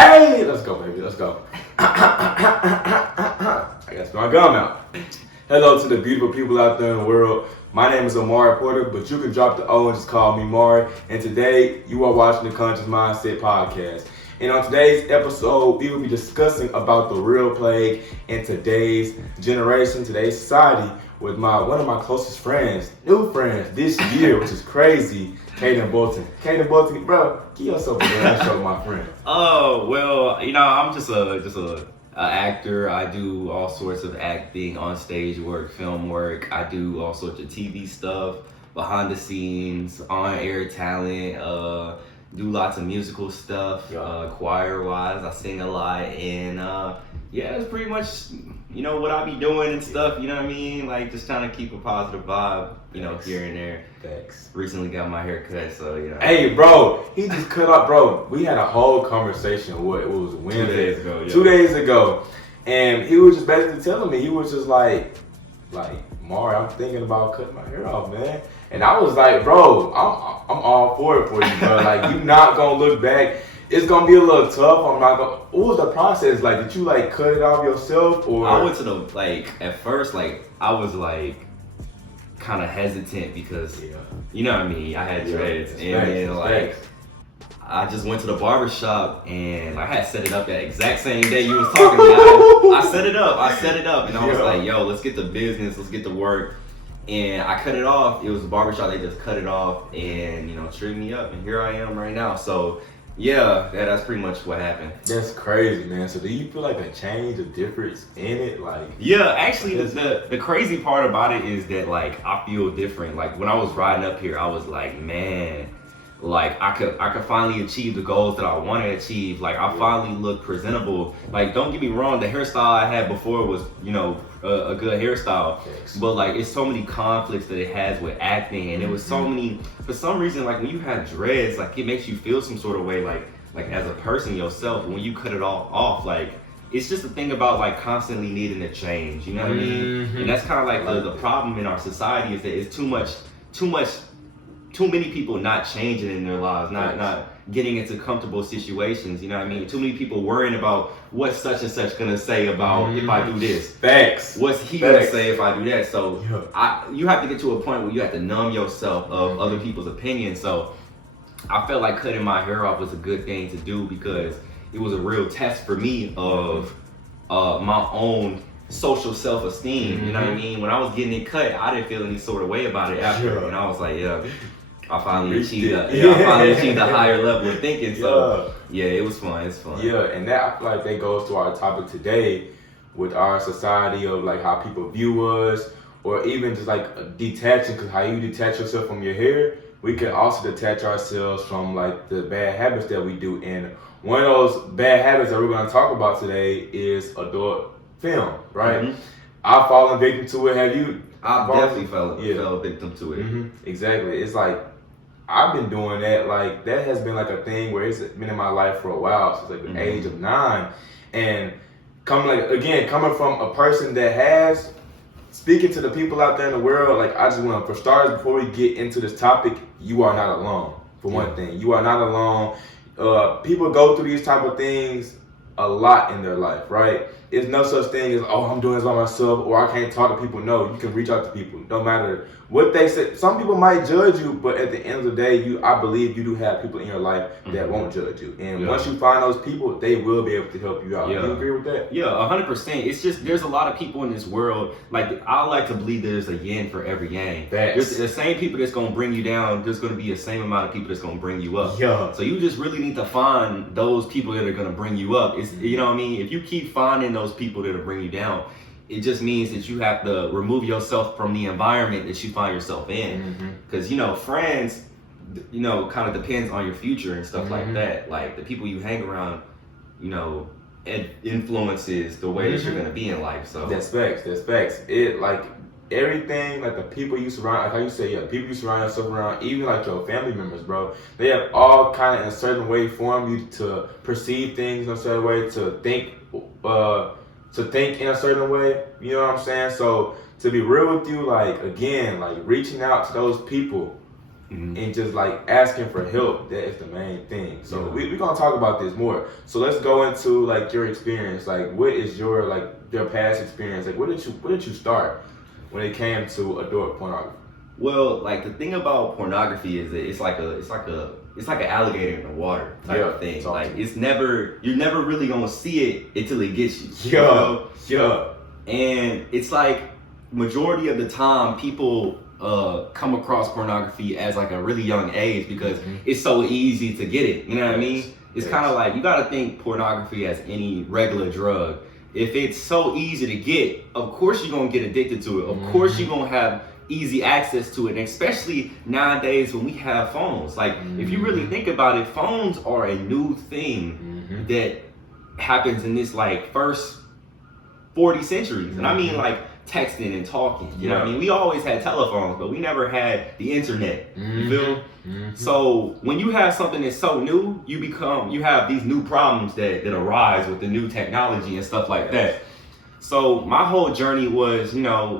Hey, let's go, baby. Let's go. I got to spit my gum out. Hello to the beautiful people out there in the world. My name is Omari Porter, but you can drop the O and just call me Mari. And today, you are watching the Conscious Mindset Podcast. And on today's episode, we will be discussing about the real plague in today's generation, today's society, with one of my closest friends, new friends this year, which is crazy, Caden Bolton. Caden Bolton, bro, give yourself a little show, my friend. Oh, well, I'm just a actor. I do all sorts of acting, on stage work, film work. I do all sorts of TV stuff, behind the scenes, on air talent, do lots of musical stuff, choir wise. I sing a lot, and yeah, it's pretty much what I be doing and stuff. You know what I mean? Like just trying to keep a positive vibe, here and there. Thanks. Recently got my hair cut, so Hey, bro, he just cut up, bro. We had a whole conversation. It was Wednesday, 2 days ago. Yeah. 2 days ago, and he was just basically telling me, he was just like, Mari, I'm thinking about cutting my hair off, man. And I was like, bro, I'm all for it for you, bro. Like, you not gonna look back. It's gonna be a little tough. I'm not gonna. What was the process like? Did you cut it off yourself, or? I went to at first, I was kind of hesitant because you know what I mean. I had dreads, and then I just went to the barber shop and I had set it up that exact same day you was talking to me. I set it up, and I was like, yo, let's get the business, let's get to work. And I cut it off. It was a barbershop. They just cut it off and trimmed me up, and here I am right now. So yeah, that's pretty much what happened. That's crazy, man. So do you feel like a change, a difference in it? Yeah, actually the crazy part about it is that I feel different. When I was riding up here, I was like, man, I could finally achieve the goals that I want to achieve. I finally look presentable. Don't get me wrong, the hairstyle I had before was, a good hairstyle. Yes. But it's so many conflicts that it has with acting, and it was so many, for some reason, when you have dreads, it makes you feel some sort of way, as a person yourself. When you cut it all off, it's just a thing about constantly needing to change, you know what I mean? And that's kind of the problem in our society is that it's too many people not changing in their lives, not getting into comfortable situations, you know what I mean? Too many people worrying about what's such and such gonna say about if I do this. Facts. What's he gonna say if I do that? So you have to get to a point where you have to numb yourself of other people's opinions. So I felt like cutting my hair off was a good thing to do because it was a real test for me of my own social self-esteem. You know what I mean? When I was getting it cut, I didn't feel any sort of way about it after, and I was like, I finally achieved a higher level of thinking. So yeah, it was fun. It's fun. Yeah, and that I feel like that goes to our topic today with our society of how people view us, or even just detaching. Because how you detach yourself from your hair, we can also detach ourselves from the bad habits that we do. And one of those bad habits that we're going to talk about today is adult film, right? Mm-hmm. I've fallen victim to it. Have you? I definitely fell victim to it. Mm-hmm. Exactly. It's I've been doing that. That has been a thing where it's been in my life for a while, since the age of 9. And coming from a person that has, speaking to the people out there in the world, I just want to, for starters, before we get into this topic, you are not alone. For one thing, you are not alone. People go through these type of things a lot in their life, right? It's no such thing as, I'm doing this by myself, or I can't talk to people. No, you can reach out to people, no matter what they say. Some people might judge you, but at the end of the day, I believe you do have people in your life that won't judge you. And once you find those people, they will be able to help you out. Yeah. Do you agree with that? Yeah, 100%. It's just, there's a lot of people in this world, I like to believe there's a yin for every yang. There's the same people that's going to bring you down, there's going to be the same amount of people that's going to bring you up. Yeah. So you just really need to find those people that are going to bring you up. It's, you know what I mean? If you keep finding those people that'll bring you down, it just means that you have to remove yourself from the environment that you find yourself in. Because, friends, kind of depends on your future and stuff like that. The people you hang around, it influences the way that you're going to be in life. So That's facts. It, everything, the people you surround, how you say, people you surround yourself around, even your family members, bro, they have all kind of in a certain way formed you to perceive things in a certain way, to think in a certain way, you know what I'm saying? So to be real with you, again, reaching out to those people and just like asking for help. That is the main thing. So we're gonna talk about this more. So let's go into like your experience. Like, what is your your past experience? Like, where did you start when it came to adult pornography? Well, like the thing about pornography is that it's like an alligator in the water type of thing. Like you're never really gonna see it until it gets you. Yeah. And it's like majority of the time people come across pornography as like a really young age because it's so easy to get it. You know what I mean? It's kind of like you got to think pornography as any regular drug. If it's so easy to get, of course you're gonna get addicted to it. Of course you're gonna have easy access to it, and especially nowadays when we have phones. Like if you really think about it, phones are a new thing that happens in this like first 40 centuries. And I mean like texting and talking, you know what I mean? We always had telephones, but we never had the internet, you feel? So when you have something that's so new, you have these new problems that arise with the new technology and stuff like that. So my whole journey was,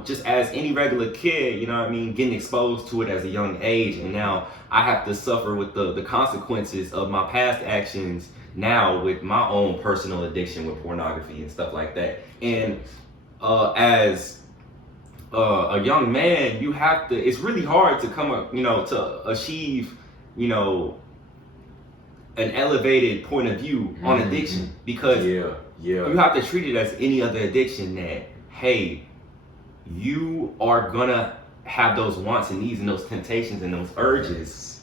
just as any regular kid, getting exposed to it as a young age. And now I have to suffer with the consequences of my past actions now with my own personal addiction with pornography and stuff like that. And as a young man, it's really hard to come up, to achieve, an elevated point of view on addiction, because you have to treat it as any other addiction that, hey, you are gonna have those wants and needs and those temptations and those urges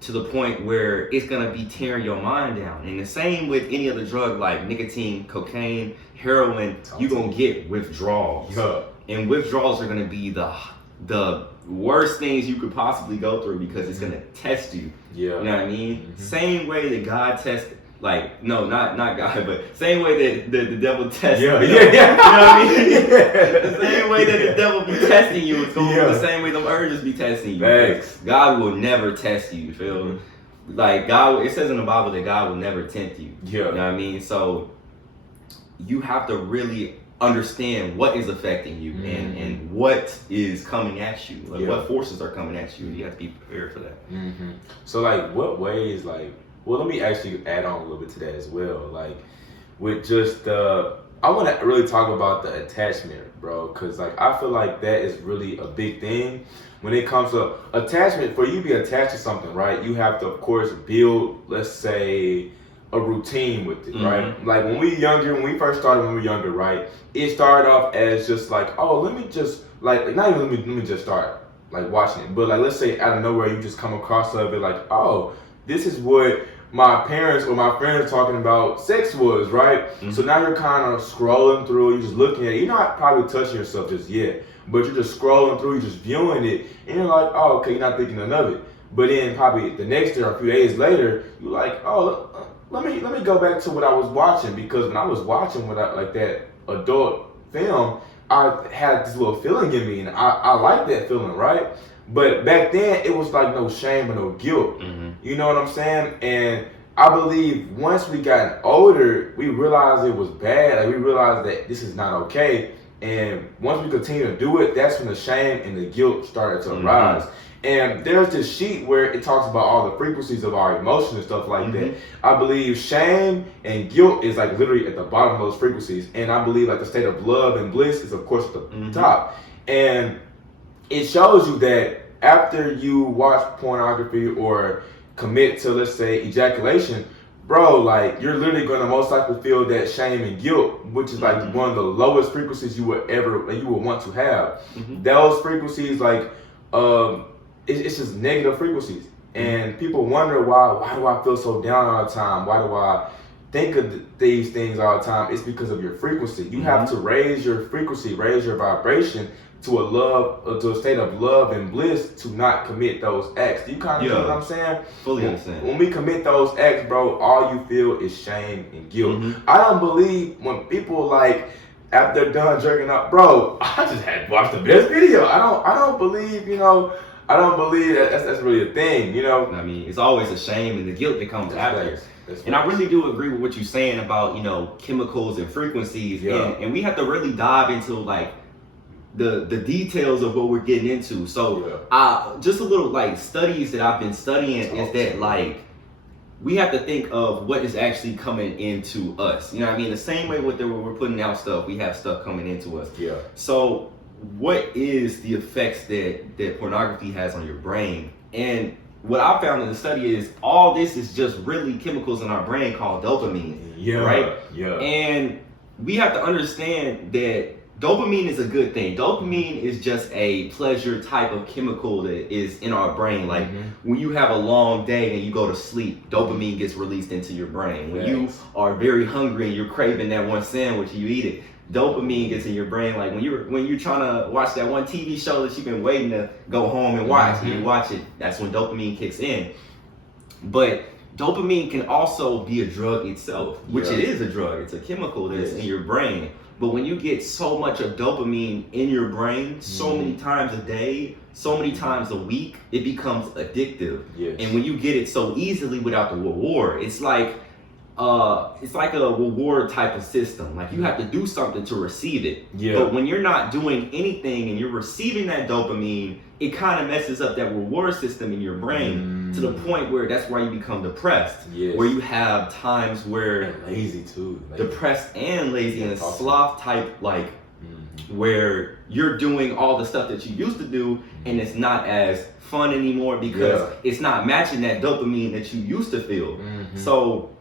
to the point where it's gonna be tearing your mind down. And the same with any other drug like nicotine, cocaine, heroin, you're gonna get withdrawals. And withdrawals are gonna be the worst things you could possibly go through because it's gonna test you. You know what I mean? Same way that God tested, like, no, not God, but same way that the devil tests you. You know what I mean? The same way that the devil be testing you, it's going to be the same way them urges be testing you. Thanks. God will never test you, you feel me? Like, God, it says in the Bible that God will never tempt you. You know what I mean? So, you have to really understand what is affecting you and what is coming at you, like what forces are coming at you. You have to be prepared for that. So, like, what ways, like, well, let me actually add on a little bit to that as well. Like, with just I want to really talk about the attachment, bro, because like I feel like that is really a big thing when it comes to attachment. For you to be attached to something, right? You have to, of course, build, let's say, a routine with it, right? Like when we first started when we were younger, right? It started off as just like, oh, let me just like not even let me just start like watching it, but like let's say out of nowhere you just come across of it like, oh, this is what my parents or my friends talking about sex was, right? So now you're kind of scrolling through, you're just looking at it. You're not probably touching yourself just yet, but you're just scrolling through, you're just viewing it, and you're like, oh, okay, you're not thinking of it. But then probably the next day or a few days later, you're like, oh, let me go back to what I was watching, because when I was watching like that adult film, I had this little feeling in me, and I like that feeling, right? But back then, it was like no shame or no guilt. You know what I'm saying? And I believe once we got older, we realized it was bad. Like we realized that this is not okay. And once we continue to do it, that's when the shame and the guilt started to arise. And there's this sheet where it talks about all the frequencies of our emotions and stuff like that. I believe shame and guilt is like literally at the bottom of those frequencies. And I believe like the state of love and bliss is of course at the top. And it shows you that after you watch pornography or commit to, let's say, ejaculation, bro, like you're literally going to most likely feel that shame and guilt, which is like one of the lowest frequencies you would want to have. Those frequencies, like, it's just negative frequencies. And people wonder why do I feel so down all the time? Why do I think of these things all the time? It's because of your frequency. You have to raise your frequency, raise your vibration to a state of love and bliss to not commit those acts. Do you kind of know what I'm saying? Fully understand. When we commit those acts, bro, all you feel is shame and guilt. I don't believe when people like after they're done jerking up, bro, I just had to watch the best video. I don't believe, I don't believe that's really a thing, I mean, it's always a shame and the guilt that comes after. And I really do agree with what you're saying about, chemicals and frequencies. And we have to really dive into like the details of what we're getting into. So just a little like studies that I've been studying is that like we have to think of what is actually coming into us. You know what I mean? The same way with when we're putting out stuff, we have stuff coming into us. Yeah. So what is the effects that pornography has on your brain? And what I found in the study is all this is just really chemicals in our brain called dopamine. Yeah. Right? Yeah. And we have to understand that dopamine is a good thing. Dopamine is just a pleasure type of chemical that is in our brain. Like when you have a long day and you go to sleep, dopamine gets released into your brain. When you are very hungry and you're craving that one sandwich and you eat it, dopamine gets in your brain. Like when you're trying to watch that one TV show that you've been waiting to go home and watch, and you watch it, that's when dopamine kicks in. But dopamine can also be a drug itself, which it is a drug. It's a chemical that's in your brain. But when you get so much of dopamine in your brain so many times a day, so many times a week, it becomes addictive. Yes. And when you get it so easily without the reward, it's like a reward type of system. Like you have to do something to receive it. Yeah. But when you're not doing anything and you're receiving that dopamine, it kind of messes up that reward system in your brain to the point where that's why you become depressed. Yes. Where you have times where and lazy too. Depressed and lazy and sloth type, like where you're doing all the stuff that you used to do and it's not as fun anymore because it's not matching that dopamine that you used to feel. So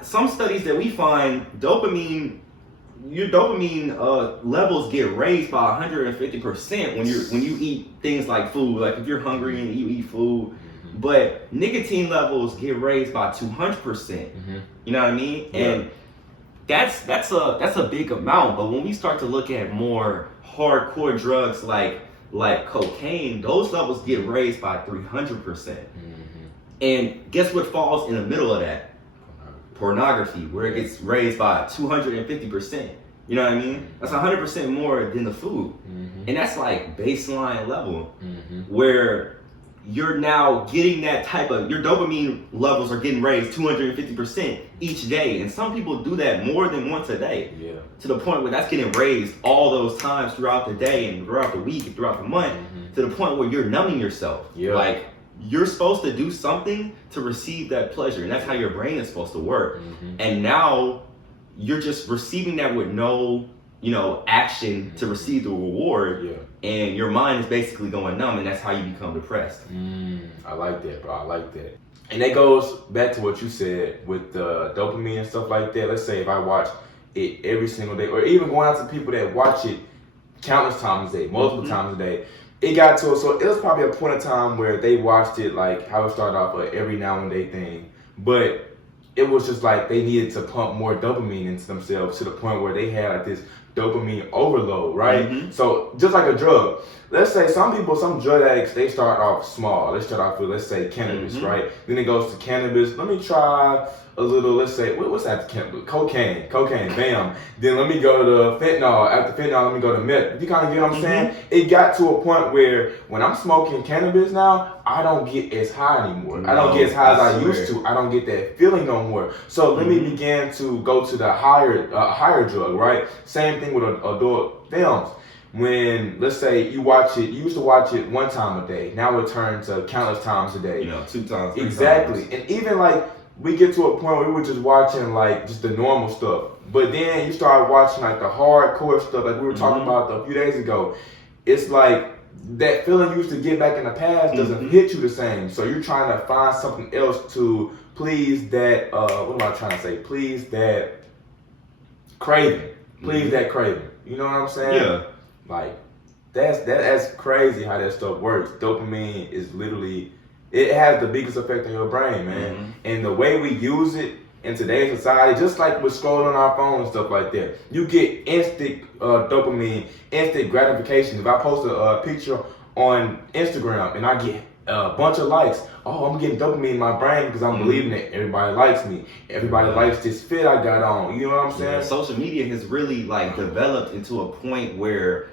some studies that we find your dopamine levels get raised by 150% when you eat things like food. Like if you're hungry and you eat food, but nicotine levels get raised by 200%. You know what I mean? And that's a big amount. But when we start to look at more hardcore drugs like cocaine, those levels get raised by 300%. And guess what falls in the middle of that? Pornography, where it gets raised by 250%. You know what I mean? That's 100% more than the food. And that's like baseline level where you're now getting that type of, your dopamine levels are getting raised 250% each day. And some people do that more than once a day. To the point where that's getting raised all those times throughout the day and throughout the week and throughout the month, to the point where you're numbing yourself. Like you're supposed to do something to receive that pleasure, and that's how your brain is supposed to work. And now you're just receiving that with no action to receive the reward, and your mind is basically going numb, and that's how you become depressed. I like that, bro. I like that. And that goes back to what you said with the dopamine and stuff like that. Let's say if I watch it every single day, or even going out to people that watch it countless times a day, multiple times a day, it got to, so it was probably a point in time where they watched it like how it started off every now and then thing, but it was just like they needed to pump more dopamine into themselves to the point where they had like this dopamine overload, right? So just like a drug, let's say some drug addicts, they start off small. They start off with, let's say, cannabis, right? Then it goes to cannabis. Let me try a little, let's say, what's that? Cocaine, bam. Then let me go to fentanyl. After fentanyl, let me go to meth. You kind of get what I'm saying? It got to a point where when I'm smoking cannabis now, I don't get as high anymore. I don't get as high as I used to. I don't get that feeling no more. So let me begin to go to the higher drug, right? Same thing with adult films. When, let's say, you used to watch it one time a day. Now it turns to countless times a day. 2 times. Exactly. And even like, we get to a point where we were just watching like just the normal stuff. But then you start watching like the hardcore stuff like we were talking about a few days ago. It's like that feeling you used to get back in the past doesn't hit you the same. So you're trying to find something else to please that, what am I trying to say? Please that craving. Please that craving. You know what I'm saying? Yeah. Like, that's crazy how that stuff works. Dopamine is literally, it has the biggest effect on your brain, man. And the way we use it in today's society, just like with scrolling on our phone and stuff like that, you get instant dopamine, instant gratification. If I post a picture on Instagram and I get a bunch of likes, oh, I'm getting dopamine in my brain because I'm believing that everybody likes me. Everybody likes this fit I got on. You know what I'm saying? Social media has really like developed into a point where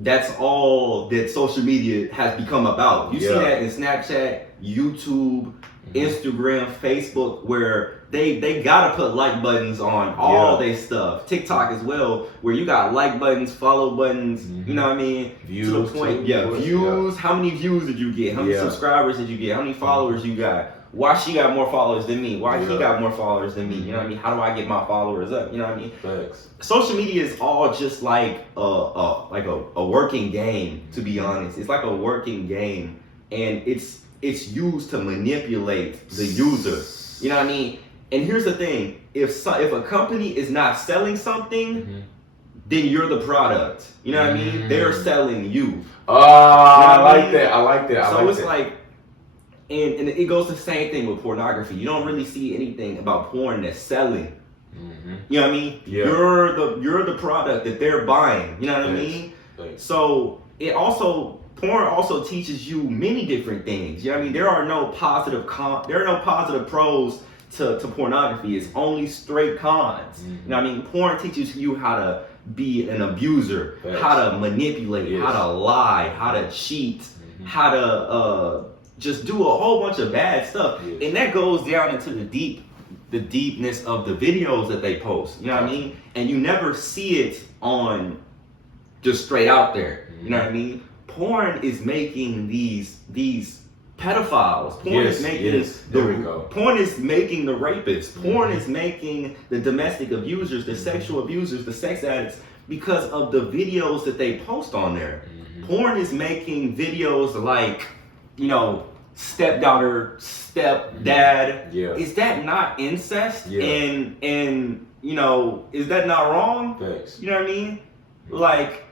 that's all that social media has become about. You see that in Snapchat, YouTube, Instagram, Facebook, where they gotta put like buttons on all their stuff. TikTok as well, where you got like buttons, follow buttons, you know what I mean? Views, to the point, views. How many views did you get? How many subscribers did you get? How many followers you got? Why she got more followers than me? Why he got more followers than me? You know what I mean? How do I get my followers up? You know what I mean? Facts. Social media is all just like a working game, to be honest. It's like a working game, and it's used to manipulate the user. You know what I mean? And here's the thing: if a company is not selling something, then you're the product. You know what I mean? They're selling you. I like that. I like that. So it's like, and it goes the same thing with pornography. You don't really see anything about porn that's selling. You know what I mean? Yeah. You're the product that they're buying. You know what I mean? So porn also teaches you many different things. You know what I mean? There are no positive pros to pornography. It's only straight cons. You know what I mean? Porn teaches you how to be an abuser, how to manipulate, how to lie, how to cheat, how to just do a whole bunch of bad stuff. And that goes down into the deepness of the videos that they post. You know what I mean? And you never see it on just straight out there. You know what I mean? Porn is making these pedophiles. Porn is making porn is making the rapists. Porn is making the domestic abusers, the sexual abusers, the sex addicts, because of the videos that they post on there. Porn is making videos like, you know, stepdaughter, stepdad. Is that not incest? And you know, is that not wrong? You know what I mean? Like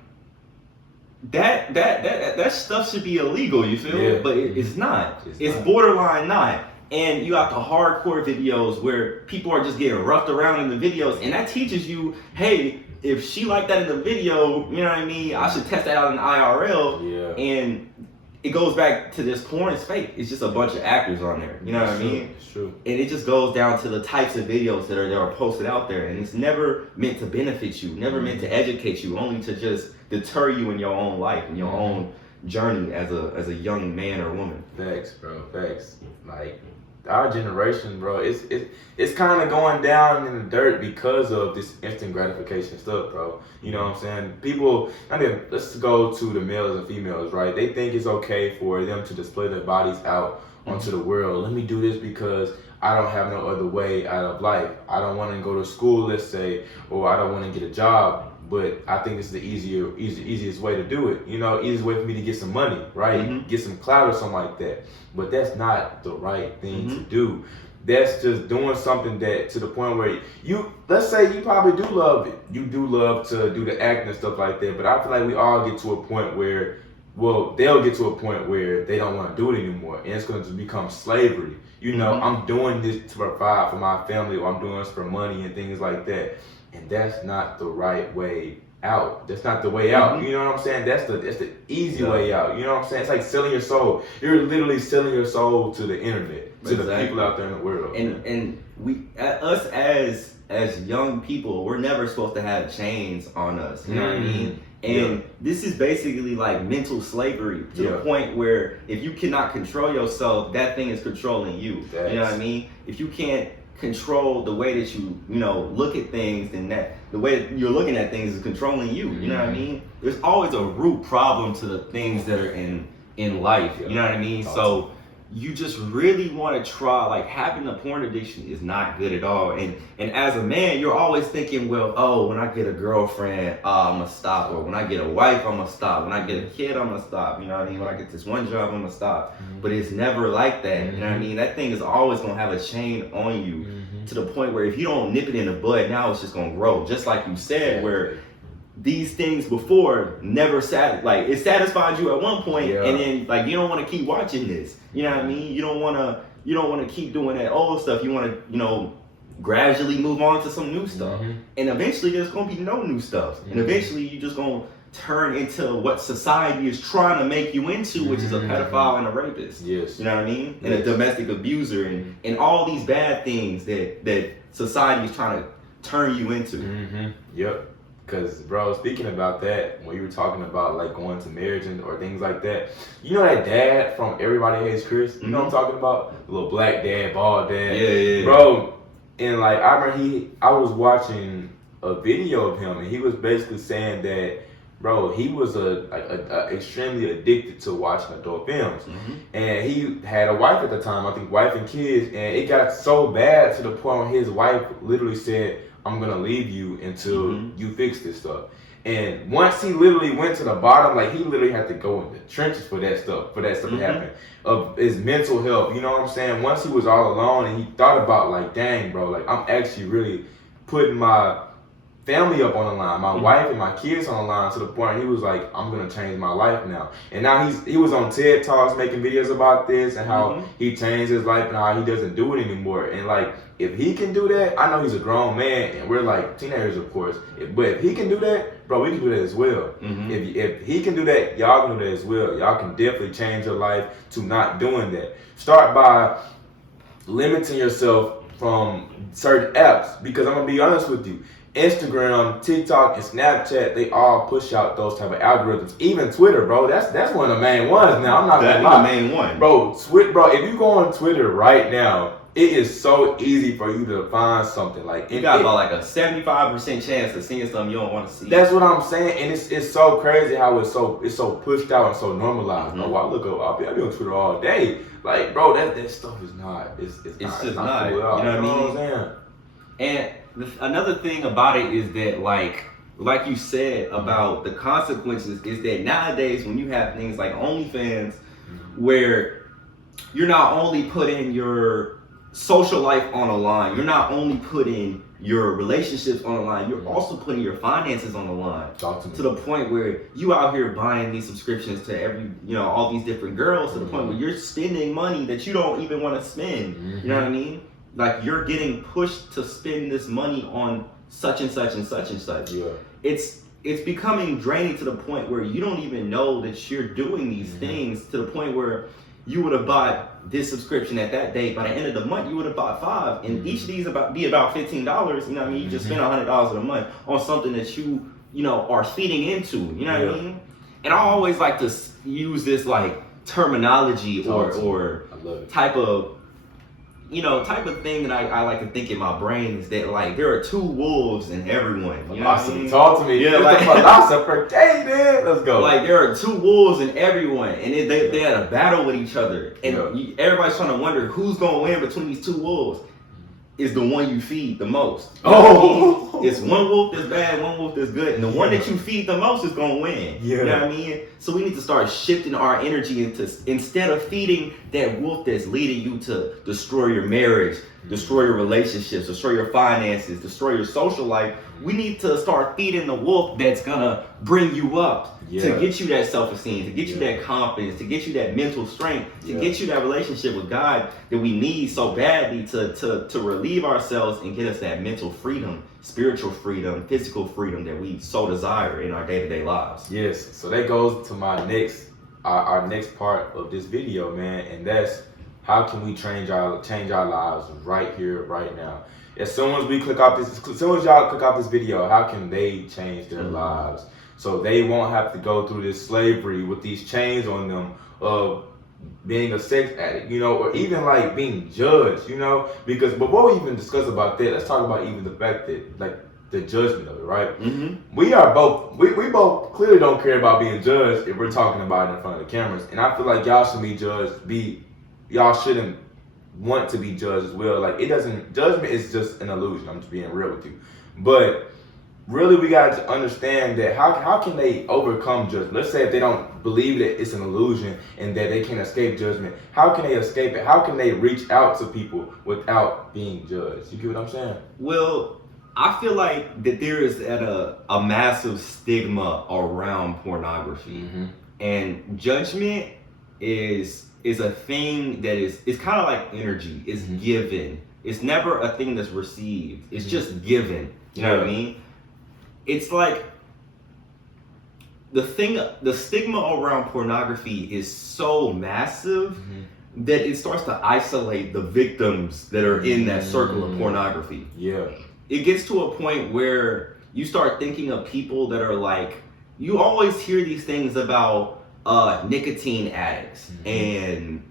that stuff should be illegal, you feel? But it's not. It's borderline not. And you got the hardcore videos where people are just getting roughed around in the videos, and that teaches you, hey, if she like that in the video, you know what I mean, I should test that out in IRL. And it goes back to this porn is fake. It's just a bunch of actors on there. You know what I mean? It's true. And it just goes down to the types of videos that are posted out there. And it's never meant to benefit you, never meant to educate you, only to just deter you in your own life, in your own journey as a young man or woman. Facts, bro. Facts. Like our generation, bro, it's kind of going down in the dirt because of this instant gratification stuff, bro. You know what I'm saying? People, I mean, let's go to the males and females, right? They think it's okay for them to display their bodies out onto the world. Let me do this because I don't have no other way out of life. I don't want to go to school, let's say, or I don't want to get a job. But I think it's the easiest way to do it. You know, easiest way for me to get some money, right? Get some clout or something like that. But that's not the right thing to do. That's just doing something that to the point where let's say you probably do love it. You do love to do the acting and stuff like that. But I feel like we all get to a point where, they'll get to a point where they don't want to do it anymore. And it's going to become slavery. You know, I'm doing this to provide for my family, or I'm doing this for money and things like that. And that's not the right way out. That's not the way out. You know what I'm saying? That's the easy way out. You know what I'm saying? It's like selling your soul. You're literally selling your soul to the internet, to the people out there in the world. And us as young people, we're never supposed to have chains on us. You know what I mean? And this is basically like mental slavery to the point where if you cannot control yourself, that thing is controlling you. You know what I mean? If you can't control the way that you look at things, and that the way that you're looking at things is controlling you. You know what I mean? There's always a root problem to the things that are in life. You know what I mean? So you just really want to try, like, having a porn addiction is not good at all. And as a man, you're always thinking, well, when I get a girlfriend, I'm gonna stop, or when I get a wife, I'm gonna stop, when I get a kid, I'm gonna stop, you know what I mean? When I get this one job, I'm gonna stop. But it's never like that. You know what I mean? That thing is always gonna have a chain on you to the point where if you don't nip it in the bud, now it's just gonna grow. Just like you said, where these things before never it satisfied you at one point, and then like you don't want to keep watching this. You know what I mean? You don't want to keep doing that old stuff. You want to gradually move on to some new stuff, and eventually there's gonna be no new stuff, and eventually you just gonna turn into what society is trying to make you into, which is a pedophile and a rapist. Yes. You know what I mean? And a domestic abuser, and all these bad things that society is trying to turn you into. Yep. Cause bro, speaking about that, when you were talking about like going to marriage or things like that, you know that dad from Everybody Hates Chris? You know what I'm talking about? The little black dad, bald dad. Yeah. Bro, and like I remember I was watching a video of him and he was basically saying that, bro, he was a extremely addicted to watching adult films. And he had a wife at the time, I think wife and kids, and it got so bad to the point where his wife literally said, I'm gonna leave you until you fix this stuff. And once he literally went to the bottom, like he literally had to go in the trenches for that stuff to happen. Of his mental health, you know what I'm saying? Once he was all alone and he thought about like, dang bro, like I'm actually really putting my family up on the line, my wife and my kids on the line, to the point he was like, I'm gonna change my life now. And now he was on TED Talks making videos about this and how he changed his life and how he doesn't do it anymore. And like, if he can do that, I know he's a grown man and we're like teenagers, of course. But if he can do that, bro, we can do that as well. If he can do that, y'all can do that as well. Y'all can definitely change your life to not doing that. Start by limiting yourself from certain apps, because I'm gonna be honest with you. Instagram, TikTok, and Snapchat, they all push out those type of algorithms. Even Twitter, bro, that's one of the main ones now. I'm not gonna lie. That's the main one. Bro, if you go on Twitter right now, it is so easy for you to find something. Like you got about like a 75% chance of seeing something you don't want to see. That's what I'm saying, and it's so crazy how it's so pushed out and so normalized. Oh, I'll be on Twitter all day. Like, bro, that stuff is not. It's just not. Cool you know what I mean? I'm saying? And another thing about it is that like you said about the consequences is that nowadays when you have things like OnlyFans, where you're not only putting your social life on the line, you're not only putting your relationships on the line, you're also putting your finances on the line. To the point where you out here buying these subscriptions to all these different girls, to the point where you're spending money that you don't even want to spend. You know what I mean? Like you're getting pushed to spend this money on such and such and such and such. Yeah. It's becoming draining to the point where you don't even know that you're doing these things, to the point where you would have bought this subscription at that date. By the end of the month, you would have bought 5, and each of these be about $15. You know what I mean? You just spend $100 in a month on something that you are feeding into. You know what I mean? And I always like to use this like terminology or type of thing that I like to think in my brain is that like there are 2 wolves in everyone. You know what I mean? Talk to me. Yeah, like a philosopher. Hey, man, let's go. Like there are 2 wolves in everyone, and they had a battle with each other, and everybody's trying to wonder who's gonna win between these 2 wolves. Is the one you feed the most. You know what I mean? It's one wolf that's bad, one wolf that's good, and the one that you feed the most is gonna win. You know what I mean? So we need to start shifting our energy into, instead of feeding that wolf that's leading you to destroy your marriage, destroy your relationships, destroy your finances, destroy your social life, we need to start feeding the wolf that's gonna bring you up, to get you that self-esteem, to get you that confidence, to get you that mental strength, to get you that relationship with God that we need so badly to relieve ourselves and get us that mental freedom, spiritual freedom, physical freedom that we so desire in our day-to-day lives. Yes, so that goes to my our next part of this video, man, and that's how can we change our lives right here, right now. As soon as y'all click off this video, how can they change their lives so they won't have to go through this slavery with these chains on them of being a sex addict, or even like being judged, because before we even discuss about that, let's talk about even the fact that like the judgment of it, right? We both clearly don't care about being judged if we're talking about it in front of the cameras, and I feel like y'all should be judged. Y'all shouldn't want to be judged as well. Like judgment is just an illusion. I'm just being real with you. But really we got to understand that how can they overcome judgment? Let's say if they don't believe that it's an illusion and that they can't escape judgment, how can they escape it? How can they reach out to people without being judged? You get what I'm saying? Well, I feel like that there is a massive stigma around pornography, and judgment is a thing that it's kind of like energy. It's given. It's never a thing that's received. It's just given. You know what I mean? It's like the stigma around pornography is so massive that it starts to isolate the victims that are in that circle of pornography. Yeah. It gets to a point where you start thinking of people that are like, you always hear these things about nicotine addicts and,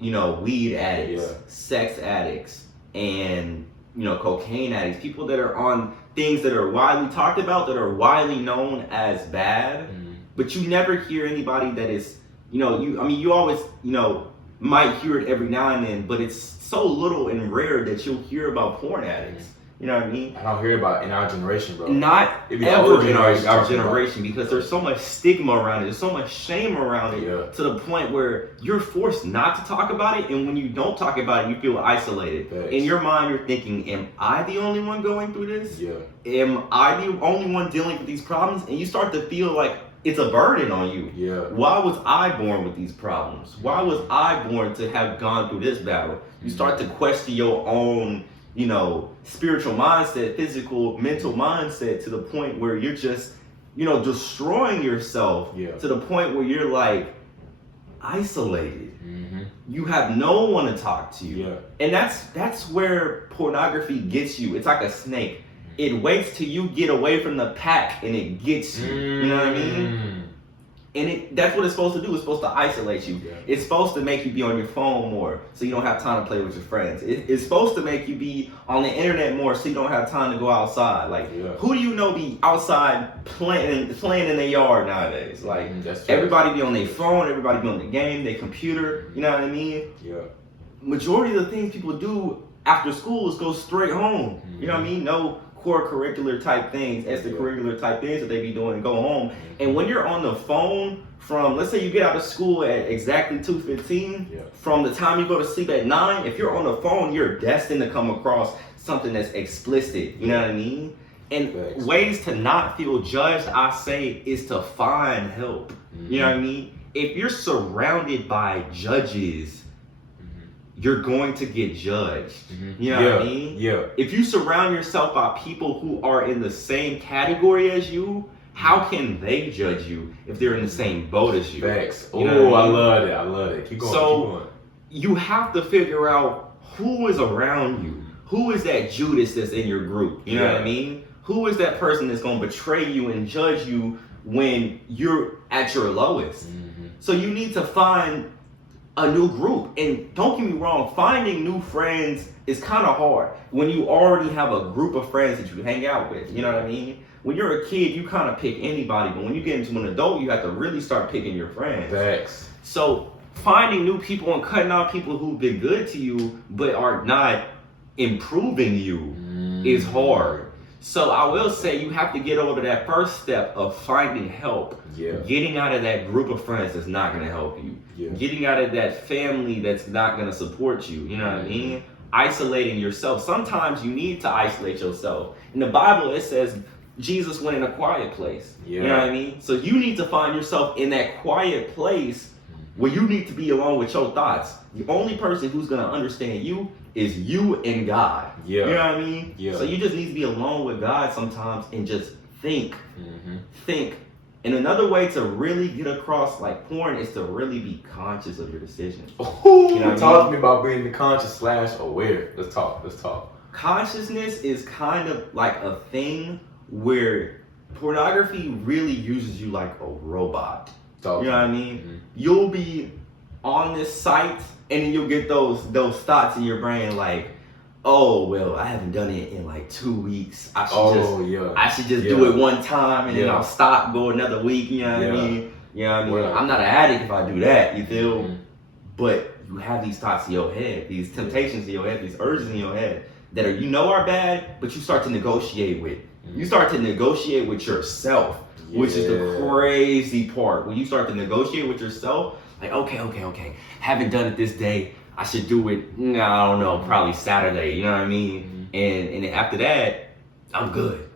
you know, weed addicts, sex addicts, and, you know, cocaine addicts, people that are on things that are widely talked about, that are widely known as bad, but you never hear anybody that is, you know, you always, you know, might hear it every now and then, but it's so little and rare that you'll hear about porn addicts. You know what I mean? I don't hear about it in our generation, bro. Not ever in our generation, because there's so much stigma around it. There's so much shame around it to the point where you're forced not to talk about it. And when you don't talk about it, you feel isolated. Thanks. In your mind, you're thinking, am I the only one going through this? Yeah. Am I the only one dealing with these problems? And you start to feel like it's a burden on you. Yeah. Why was I born with these problems? Why was I born to have gone through this battle? You start to question your own, you know, spiritual mindset, physical, mental mindset, to the point where you're just, you know, destroying yourself to the point where you're like isolated. You have no one to talk to. And that's where pornography gets you. It's like a snake. It waits till you get away from the pack and it gets you. You know what I mean? And that's what it's supposed to do. It's supposed to isolate you. It's supposed to make you be on your phone more so you don't have time to play with your friends. It's supposed to make you be on the internet more so you don't have time to go outside. Like, who do you know be outside playing in their yard nowadays? Like, everybody be on their phone, everybody be on the game, their computer. You know what I mean? Majority of the things people do after school is go straight home. You know what I mean? No core curricular type things, extracurricular type things that they be doing and go home. And when you're on the phone from, let's say you get out of school at exactly 2:15, from the time you go to sleep at 9, if you're on the phone, you're destined to come across something that's explicit. You know what I mean? And ways to not feel judged, I say, is to find help. You know what I mean? If you're surrounded by judges, you're going to get judged. You know what I mean? If you surround yourself by people who are in the same category as you, how can they judge you if they're in the same boat as you? Facts. You know what I mean? I love it. I love it. Keep going. So you have to figure out who is around you. Who is that Judas that's in your group? You know what I mean? Who is that person that's going to betray you and judge you when you're at your lowest? So you need to find a new group. And don't get me wrong, finding new friends is kind of hard when you already have a group of friends that you hang out with. You know what I mean? When you're a kid, you kind of pick anybody, but when you get into an adult, you have to really start picking your friends. Facts. So finding new people and cutting out people who've been good to you but are not improving you is hard. So I will say you have to get over that first step of finding help. Getting out of that group of friends that's not going to help you. Getting out of that family that's not going to support you. You know what I mean? Isolating yourself. Sometimes you need to isolate yourself. In the Bible, it says Jesus went in a quiet place. You know what I mean? So you need to find yourself in that quiet place where you need to be alone with your thoughts. The only person who's going to understand you is you and God. You know what I mean? So you just need to be alone with God sometimes and just think. Think. And another way to really get across like porn is to really be conscious of your decisions. You know, talk to me about being conscious / aware. Let's talk. Consciousness is kind of like a thing where pornography really uses you like a robot. You know what I mean? You'll be on this site and then you'll get those thoughts in your brain like, oh, well, I haven't done it in like 2 weeks. I should just do it one time and then I'll stop, go another week. You know what I mean? You know what I mean? I'm not an addict if I do that, you feel? But you have these thoughts in your head, these temptations in your head, these urges in your head that are bad, but you start to negotiate with. You start to negotiate with yourself, which is the crazy part. When you start to negotiate with yourself, like, okay, haven't done it this day. I should do it, I don't know, probably Saturday, you know what I mean? And after that, I'm good.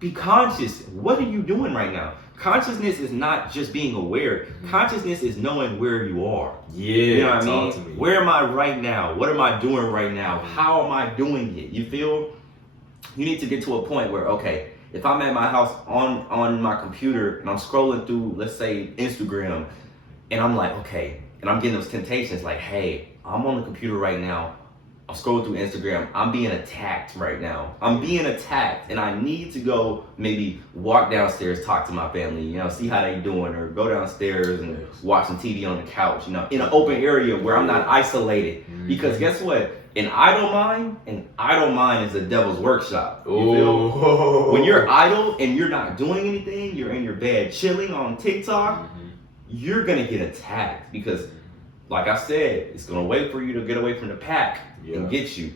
Be conscious. What are you doing right now? Consciousness is not just being aware. Consciousness is knowing where you are. You know what I mean? Where am I right now? What am I doing right now? How am I doing it? You feel? You need to get to a point where, okay, if I'm at my house on my computer and I'm scrolling through, let's say, Instagram, and I'm like, okay, and I'm getting those temptations like, hey, I'm on the computer right now. I'm scrolling through Instagram. I'm being attacked right now. I'm being attacked, and I need to go maybe walk downstairs, talk to my family, you know, see how they doing, or go downstairs and watch some TV on the couch, you know, in an open area where I'm not isolated. Because guess what? An idle mind is the devil's workshop. You feel? When you're idle and you're not doing anything, you're in your bed chilling on TikTok, you're gonna get attacked because, like I said, it's gonna wait for you to get away from the pack and get you.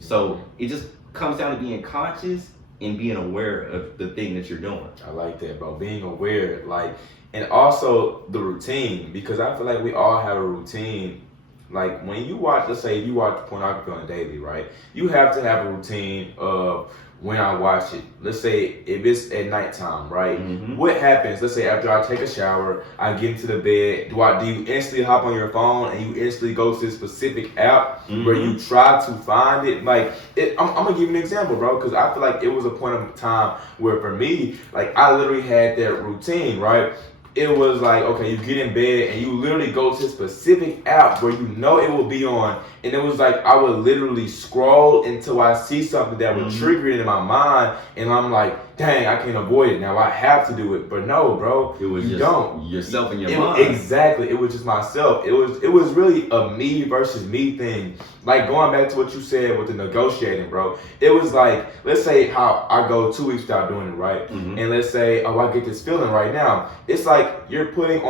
So it just comes down to being conscious and being aware of the thing that you're doing. I like that, bro. Being aware, like, and also the routine, because I feel like we all have a routine. Like when you watch, let's say if you watch pornography on a daily, right? You have to have a routine of when I watch it. Let's say if it's at nighttime, right? What happens? Let's say after I take a shower, I get into the bed. Do you instantly hop on your phone and you instantly go to a specific app where you try to find it? Like, I'm gonna give you an example, bro, because I feel like it was a point of time where for me, like I literally had that routine, right? It was like, okay, you get in bed and you literally go to a specific app where you know it will be on. And it was like, I would literally scroll until I see something that would trigger it in my mind. And I'm like, dang, I can't avoid it. Now I have to do it. But no, bro, it was you just don't. Yourself in your mind. Exactly. It was just myself. It was really a me versus me thing. Like going back to what you said with the negotiating, bro. It was like, let's say how I go 2 weeks without doing it, right? And let's say, oh, I get this feeling right now. It's like you're putting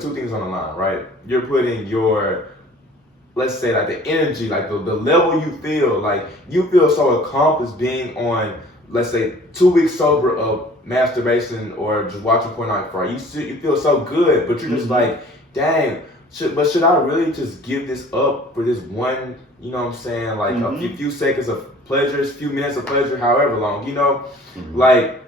two things on the line, right? You're putting your, let's say, like the energy, like the level you feel, like you feel so accomplished being on, let's say, 2 weeks sober of masturbation or just watching pornography, right? You feel so good, but you're just like, dang, should I really just give this up for this one, you know what I'm saying, like a few seconds of pleasure, a few minutes of pleasure, however long, you know? Like,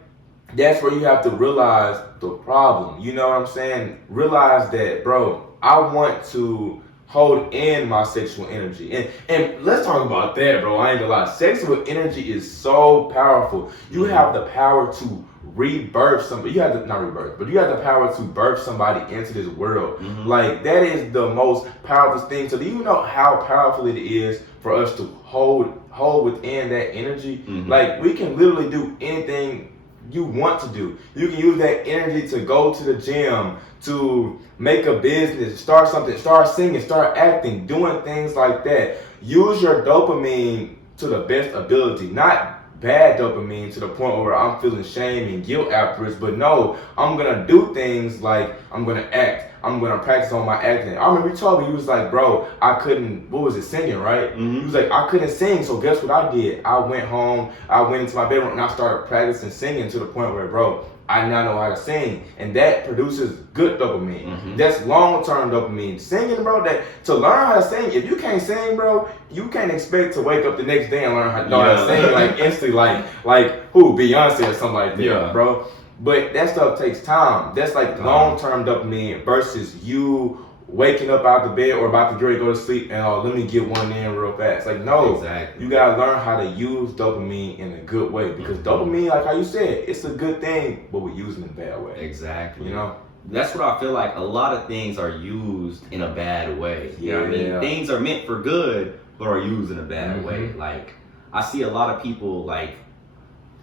that's where you have to realize the problem, you know what I'm saying? Realize that, bro, I want to hold in my sexual energy. And let's talk about that, bro. I ain't gonna lie. Sexual energy is so powerful. You have the power to rebirth somebody. You have to, not rebirth, but you have the power to birth somebody into this world. Like, that is the most powerful thing. So do you know how powerful it is for us to hold within that energy? Like, we can literally do anything you want to do. You can use that energy to go to the gym, to make a business, start something, start singing, start acting, doing things like that. Use your dopamine to the best ability, not bad dopamine to the point where I'm feeling shame and guilt afterwards, but no, I'm gonna do things like I'm gonna act. I'm gonna practice on my acting. I remember you told me, you was like, bro, I couldn't, what was it, singing, right? He was like, I couldn't sing, so guess what I did? I went home, I went into my bedroom, and I started practicing singing to the point where, bro, I now know how to sing, and that produces good dopamine. That's long-term dopamine. Singing, bro, that to learn how to sing, if you can't sing, bro, you can't expect to wake up the next day and learn how to sing, like instantly, like who, Beyonce or something like that, bro. But that stuff takes time. That's like long-term dopamine versus you waking up out the bed or about to get ready to go to sleep and let me get one in real fast. Like, no, you gotta learn how to use dopamine in a good way, because dopamine, like how you said, it's a good thing, but we're using it in a bad way. Exactly. You know? That's what I feel like. A lot of things are used in a bad way. You know what I mean? Things are meant for good, but are used in a bad way. Like, I see a lot of people like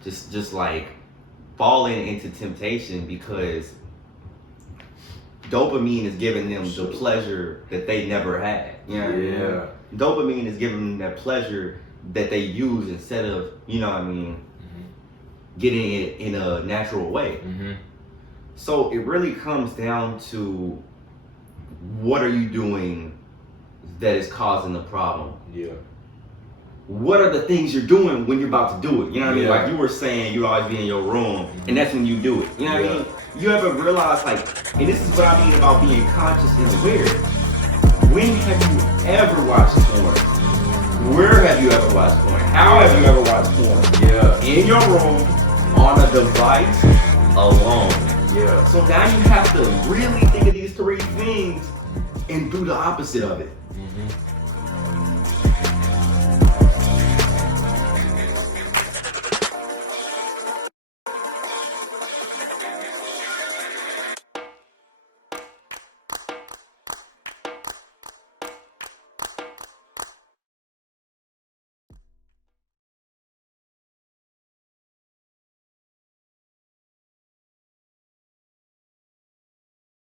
just like falling into temptation because dopamine is giving them the pleasure that they never had. You know what I mean? Dopamine is giving them that pleasure that they use instead of, you know what I mean, getting it in a natural way. So it really comes down to, what are you doing that is causing the problem? What are the things you're doing when you're about to do it? You know what I mean? Like you were saying, you always be in your room, and that's when you do it. You know what I mean? You ever realize, like, and this is what I mean about being conscious and aware. When have you ever watched porn? Where have you ever watched porn? How have you ever watched porn? In your room, on a device, alone. So now you have to really think of these three things and do the opposite of it.